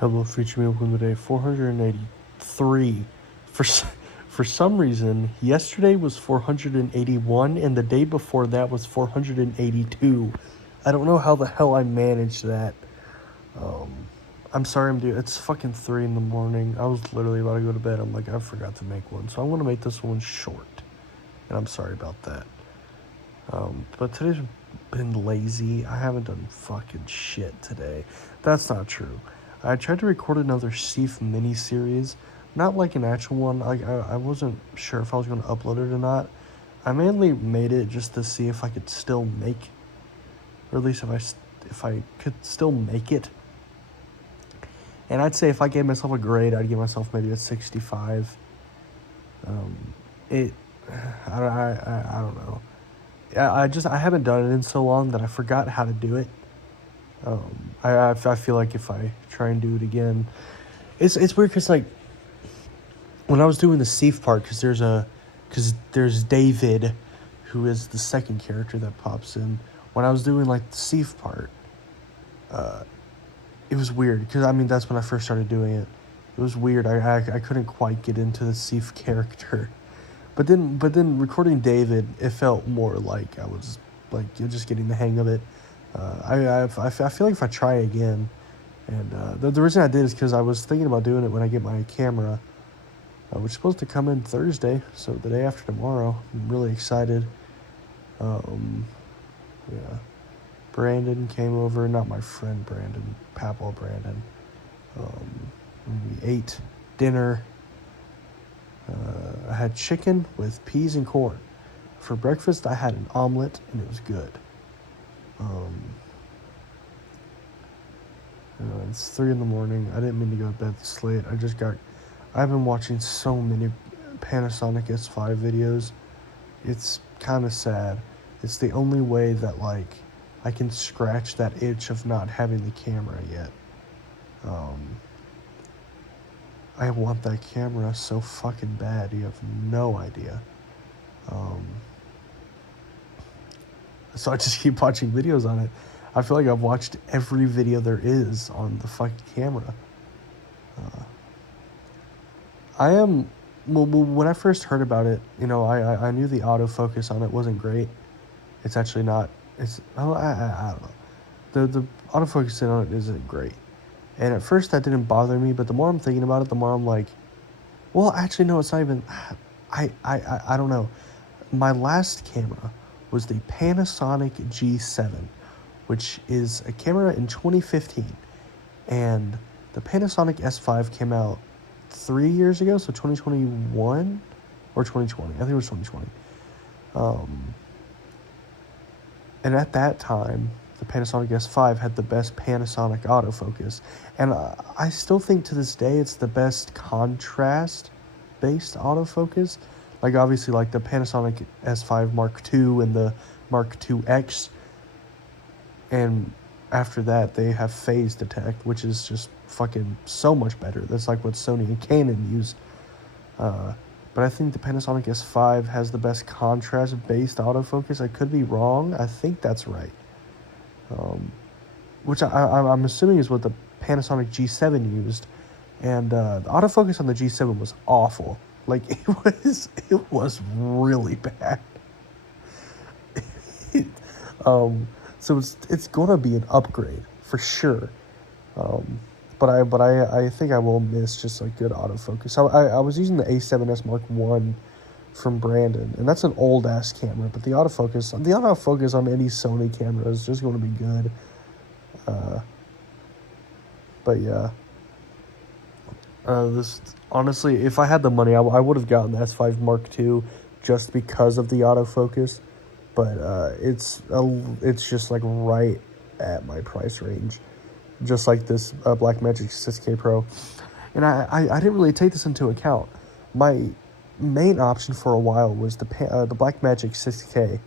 Hello, feature me welcome today. 483. For for some reason, yesterday was 481, and the day before that was 482. I don't know how the hell I managed that. Um, I'm sorry, It's fucking 3 in the morning. I was literally about to go to bed. I'm like, I forgot to make one, so I want to make this one short, and I'm sorry about that. But today's been lazy. I haven't done fucking shit today. That's not true. I tried to record another Seif mini series, not like an actual one. I wasn't sure if I was going to upload it or not. I mainly made it just to see if I could still make, or at least if I could still make it. And I'd say if I gave myself a grade, I'd give myself maybe a 65. Um, it, I don't know. I haven't done it in so long that I forgot how to do it. I feel like if I try and do it again, it's weird because like when I was doing the Seif part, because there's David, who is the second character that pops in. When I was doing like the Seif part, it was weird because I mean that's when I first started doing it. It was weird. I couldn't quite get into the Seif character, but then recording David, it felt more like I was like just getting the hang of it. I feel like if I try again, and the reason I did is because I was thinking about doing it when I get my camera, which is supposed to come in Thursday, so the day after tomorrow. I'm really excited. Um, yeah, Brandon came over, not my friend Brandon, Papal Brandon. And we ate dinner. I had chicken with peas and corn. For breakfast, I had an omelet, and it was good. Um, it's 3 in the morning. I didn't mean to go to bed this late. I've been watching so many Panasonic S5 videos. It's kind of sad. It's the only way that, like, I can scratch that itch of not having the camera yet. Um, I want that camera so fucking bad. You have no idea. Um, so I just keep watching videos on it. I feel like I've watched every video there is on the fucking camera. Uh, I am. Well, when I first heard about it, I knew the autofocus on it wasn't great. It's actually not. I don't know. The autofocus on it isn't great. And at first that didn't bother me, but the more I'm thinking about it, the more I'm like, well, actually no, it's not even. I don't know. My last camera was the Panasonic G7, which is a camera in 2015, and the Panasonic S5 came out 3 years ago, so 2021 or 2020. I think it was 2020. Um, and at that time, the Panasonic S5 had the best Panasonic autofocus, and I still think to this day it's the best contrast-based autofocus. Like obviously, like the Panasonic S5 Mark II and the Mark II X, and after that they have phase detect, which is just fucking so much better. That's like what Sony and Canon use. But I think the Panasonic S5 has the best contrast-based autofocus. I could be wrong. I think that's right. Um, which I'm assuming is what the Panasonic G7 used. And the autofocus on the G7 was awful. Like it was really bad. um, so it's gonna be an upgrade for sure. Um, but I think I will miss just like good autofocus. I was using the A7S Mark I from Brandon, and that's an old ass camera. But the autofocus on any Sony camera is just going to be good. Uh, but yeah, this honestly, if I had the money, I would have gotten the S5 Mark II just because of the autofocus. But it's just like right at my price range, just like this Blackmagic 6K Pro. And I didn't really take this into account. My main option for a while was the Blackmagic 6K,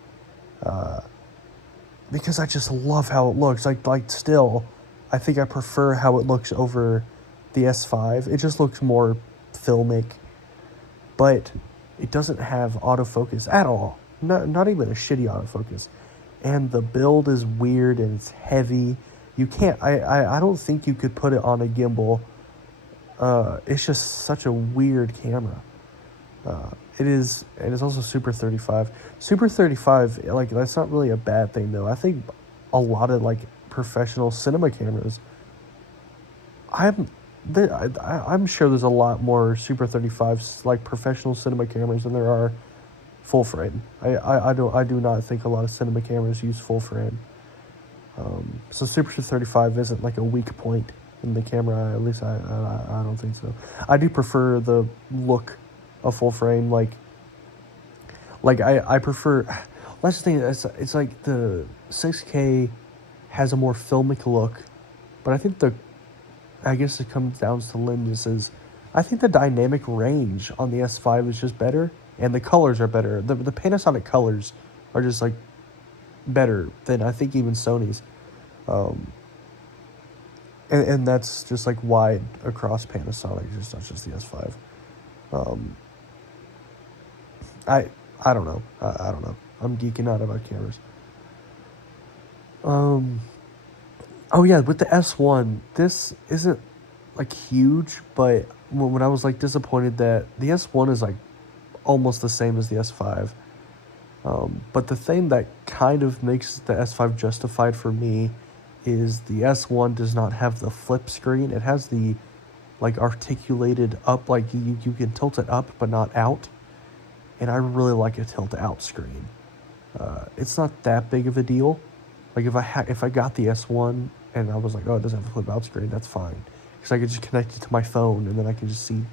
because I just love how it looks. Like still, I think I prefer how it looks over the S5. It just looks more filmic, but it doesn't have autofocus at all. Not even a shitty autofocus. And the build is weird and it's heavy. You can't. I don't think you could put it on a gimbal. It's just such a weird camera. It is, and it's also Super 35. Super 35, like, that's not really a bad thing, though. I think a lot of, like, professional cinema cameras, I'm, I'm sure there's a lot more Super 35s, like, professional cinema cameras than there are full frame. I do not think a lot of cinema cameras use full frame. So Super 35 isn't, like, a weak point in the camera. At least I don't think so. I do prefer the look of full frame. I prefer. That's the thing. It's like the 6K has a more filmic look, but I guess it comes down to lenses. I think the dynamic range on the S5 is just better, and the colors are better. The Panasonic colors are just, like, better than I think even Sony's. And that's just, like, wide across Panasonic, just not just the S5. I don't know. I don't know. I'm geeking out about cameras. Oh yeah, with the S1, this isn't, like, huge, but when I was, like, disappointed that the S1 is, like, almost the same as the S5. But the thing that kind of makes the S5 justified for me is the S1 does not have the flip screen. It has the, like, articulated up, like, you can tilt it up but not out. And I really like a tilt out screen. It's not that big of a deal. Like, if I got the S1 and I was like, oh, it doesn't have a flip out screen, that's fine. Because I could just connect it to my phone and then I can just see,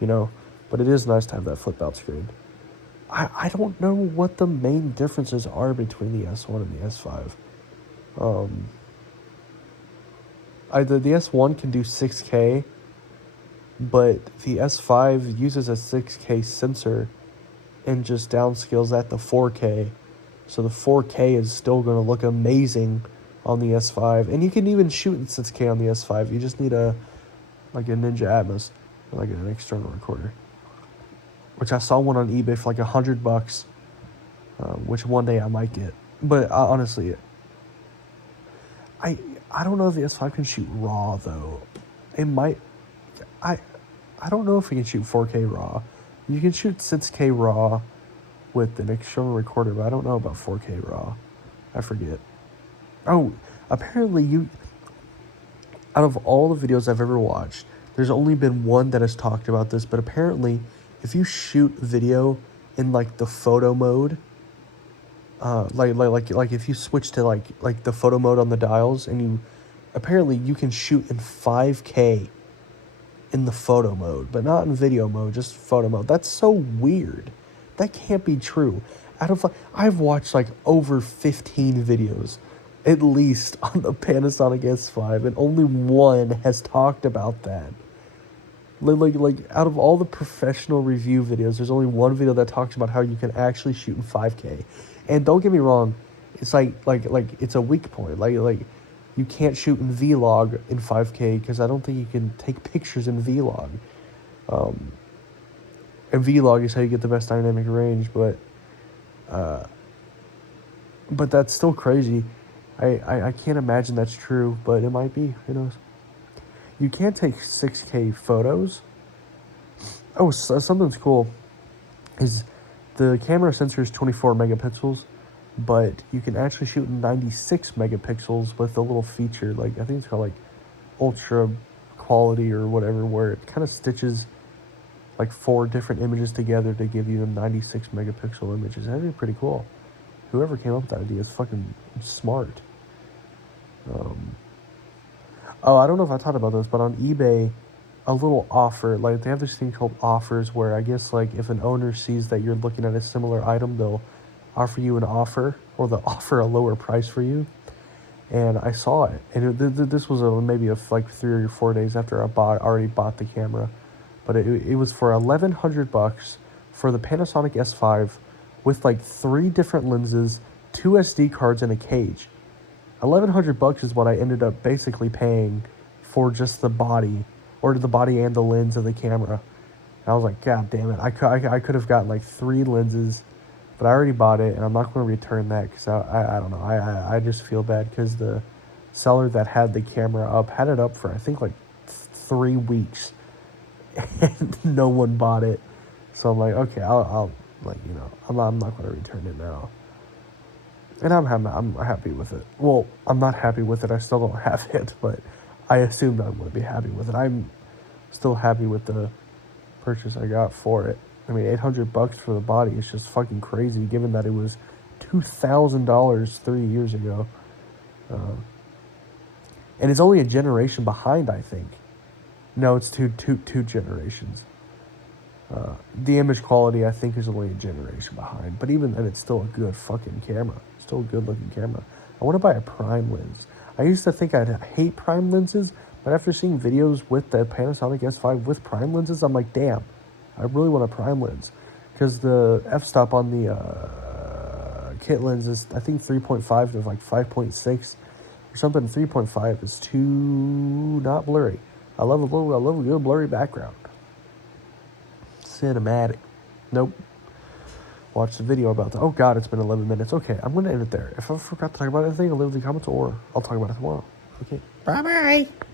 you know. But it is nice to have that flip out screen. I don't know what the main differences are between the S1 and the S5. The S1 can do 6K, but the S5 uses a 6K sensor and just downscales that to 4K. So the 4K is still going to look amazing on the S5. And you can even shoot in 6K on the S5. You just need a Ninja Atmos, like an external recorder. Which I saw one on eBay for like $100, which one day I might get. But honestly, I don't know if the S5 can shoot RAW though. It might. I don't know if it can shoot 4K RAW. You can shoot 6K RAW with an external recorder, but I don't know about 4K RAW. I forget. Oh, apparently out of all the videos I've ever watched, there's only been one that has talked about this, but apparently if you shoot video in, like, the photo mode, like if you switch to like the photo mode on the dials, and apparently you can shoot in 5K in the photo mode, but not in video mode, just photo mode. That's so weird. That can't be true. I've watched like over 15 videos, at least, on the Panasonic S5, and only one has talked about that. Like out of all the professional review videos, there's only one video that talks about how you can actually shoot in 5K. And don't get me wrong, it's like it's a weak point. Like you can't shoot in Vlog in 5K because I don't think you can take pictures in Vlog. And Vlog is how you get the best dynamic range, but that's still crazy. I can't imagine that's true, but it might be. Who knows? You can't take 6K photos. Oh, something's cool is the camera sensor is 24 megapixels, but you can actually shoot in 96 megapixels with a little feature, like, I think it's called, like, ultra quality or whatever, where it kind of stitches, like, 4 different images together to give you 96 megapixel images. That'd be pretty cool. Whoever came up with that idea is fucking smart. I don't know if I talked about this, but on eBay, a little offer, like, they have this thing called offers where I guess, like, if an owner sees that you're looking at a similar item, they'll offer you an offer, or they'll offer a lower price for you. And I saw it, and this was maybe like 3 or 4 days after I already bought the camera, but it was for $1,100 for the Panasonic S5 with like 3 different lenses, 2 SD cards, and a cage. $1,100 is what I ended up basically paying for just the body, or the body and the lens of the camera. And I was like, God damn it! I could have gotten like 3 lenses, but I already bought it, and I'm not going to return that because I don't know. I just feel bad because the seller that had the camera up had it up for, I think, like 3 weeks. And no one bought it. So I'm like, okay, I'll like, you know, I'm not going to return it now. And I'm happy with it. Well, I'm not happy with it. I still don't have it, but I assumed I'm going to be happy with it. I'm still happy with the purchase I got for it. I mean, $800 for the body is just fucking crazy, given that it was $2,000 3 years ago. And it's only a generation behind, I think. No, it's two generations. The image quality, I think, is only a generation behind. But even then, it's still a good fucking camera. Still a good-looking camera. I want to buy a prime lens. I used to think I'd hate prime lenses, but after seeing videos with the Panasonic S5 with prime lenses, I'm like, damn, I really want a prime lens. Because the f-stop on the kit lens is, I think, 3.5 to like 5.6 or something. 3.5 is too not blurry. I love a good blurry background. Cinematic. Nope. Watch the video about that. Oh god, it's been 11 minutes. Okay, I'm gonna end it there. If I forgot to talk about anything, I'll leave the comments or I'll talk about it tomorrow. Okay. Bye bye.